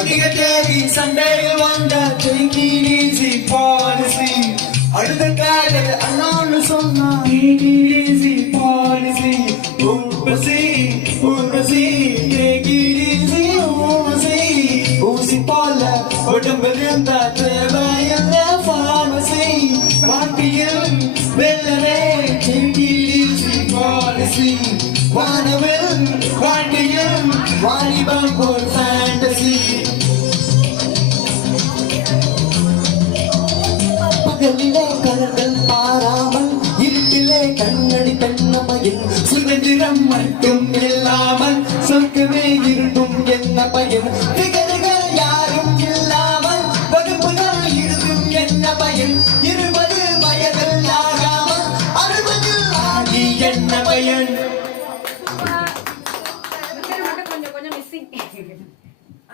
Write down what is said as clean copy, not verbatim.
பண்டிகை தேதி சண்டையில் வந்த take it easy policy அழுத காதல் அண்ணான்னு சொன்னா take it easy policy Urvashi Urvashi take it easy Urvashi ஊசி போல உடம்பில் இருந்த தேவையில்ல pharmacy வாழ்க்கையில் வெள்ளவே take it easy policy வானவில் வாழ்க்கையில் வாலிபம் போல் fantasy பகலிலே கண்கள் பாராமல் இருட்டிலே கண்ணடி பெண்ணமையில் சுதந்திரம் மட்டும் இல்லாமல் சொர்க்கமே இருந்தும் என்ன பயன் விகர்கள் யாரும் இல்லாமல் வகுப்புகள் இருந்தும் என்ன பயன்